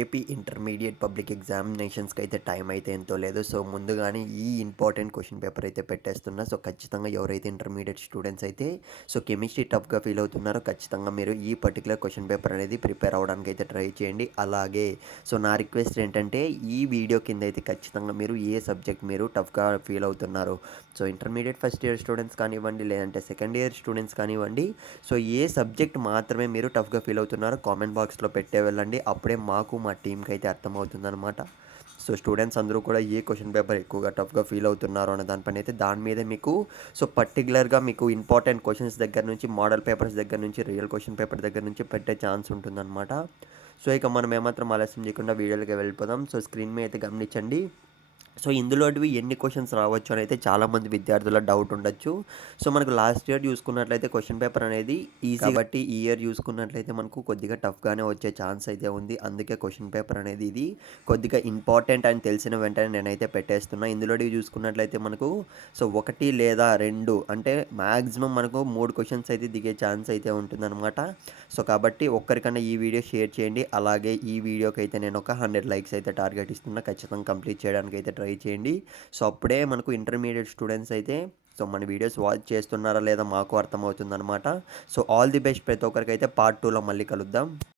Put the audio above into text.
AP intermediate public ఎగ్జామినేషన్స్కి అయితే time అయితే ఎంతో లేదు. సో ముందుగానే ఈ ఇంపార్టెంట్ క్వశ్చన్ పేపర్ అయితే పెట్టేస్తున్నా. సో ఖచ్చితంగా ఎవరైతే ఇంటర్మీడియట్ స్టూడెంట్స్ అయితే కెమిస్ట్రీ టఫ్గా ఫీల్ అవుతున్నారో ఖచ్చితంగా మీరు ఈ పర్టికులర్ క్వశ్చన్ పేపర్ అనేది ప్రిపేర్ అవ్వడానికి అయితే ట్రై చేయండి. అలాగే నా రిక్వెస్ట్ ఏంటంటే ఈ వీడియో కింద అయితే ఖచ్చితంగా మీరు ఏ సబ్జెక్ట్ మీరు టఫ్గా ఫీల్ అవుతున్నారు, ఇంటర్మీడియట్ ఫస్ట్ ఇయర్ స్టూడెంట్స్ కానివ్వండి, లేదంటే సెకండ్ ఇయర్ స్టూడెంట్స్ కానివ్వండి, ఏ సబ్జెక్ట్ మాత్రమే మీరు టఫ్గా ఫీల్ అవుతున్నారో కామెంట్ బాక్స్లో పెట్టే వెళ్ళండి. అప్పుడే మాకు మా టీంకి అయితే అర్థమవుతుందన్నమాట. స్టూడెంట్స్ అందరూ కూడా ఏ క్వశ్చన్ పేపర్ ఎక్కువగా టఫ్గా ఫీల్ అవుతున్నారు అన్న దానిపైన అయితే దాని మీద మీకు పర్టికులర్గా మీకు ఇంపార్టెంట్ క్వశ్చన్స్ దగ్గర నుంచి, మోడల్ పేపర్స్ దగ్గర నుంచి, రియల్ క్వశ్చన్ పేపర్ దగ్గర నుంచి పెట్టే ఛాన్స్ ఉంటుందన్నమాట. ఇక మనం ఏమాత్రం ఆలస్యం చేయకుండా వీడియోలోకి వెళ్ళిపోదాం. స్క్రీన్ మీద అయితే గమనించండి. ఇందులోటివి ఎన్ని క్వశ్చన్స్ రావచ్చు అని అయితే చాలామంది విద్యార్థుల డౌట్ ఉండొచ్చు. మనకు లాస్ట్ ఇయర్ చూసుకున్నట్లయితే క్వశ్చన్ పేపర్ అనేది ఈజీ, కాబట్టి ఈ ఇయర్ చూసుకున్నట్లయితే మనకు కొద్దిగా టఫ్గానే వచ్చే ఛాన్స్ అయితే ఉంది. అందుకే క్వశ్చన్ పేపర్ అనేది ఇది కొద్దిగా ఇంపార్టెంట్ అని తెలిసిన వెంటనే నేనైతే పెట్టేస్తున్నా. ఇందులోటివి చూసుకున్నట్లయితే మనకు ఒకటి లేదా రెండు అంటే మ్యాక్సిమం మనకు 3 క్వశ్చన్స్ అయితే దిగే ఛాన్స్ అయితే ఉంటుందన్నమాట. కాబట్టి ఒక్కరికన్నా ఈ వీడియో షేర్ చేయండి. అలాగే ఈ వీడియోకి అయితే నేను ఒక 100 లైక్స్ అయితే టార్గెట్ ఇస్తున్నా. ఖచ్చితంగా కంప్లీట్ చేయడానికి అయితే ట్రై చేయండి. అప్పుడే మనకు ఇంటర్మీడియట్ స్టూడెంట్స్ అయితే మన వీడియోస్ వాచ్ చేస్తున్నారా లేదా మాకు అర్థమవుతుందన్నమాట. ఆల్ ది బెస్ట్ ప్రతి ఒక్కరికైతే పార్ట్ 2లో మళ్ళీ కలుద్దాం.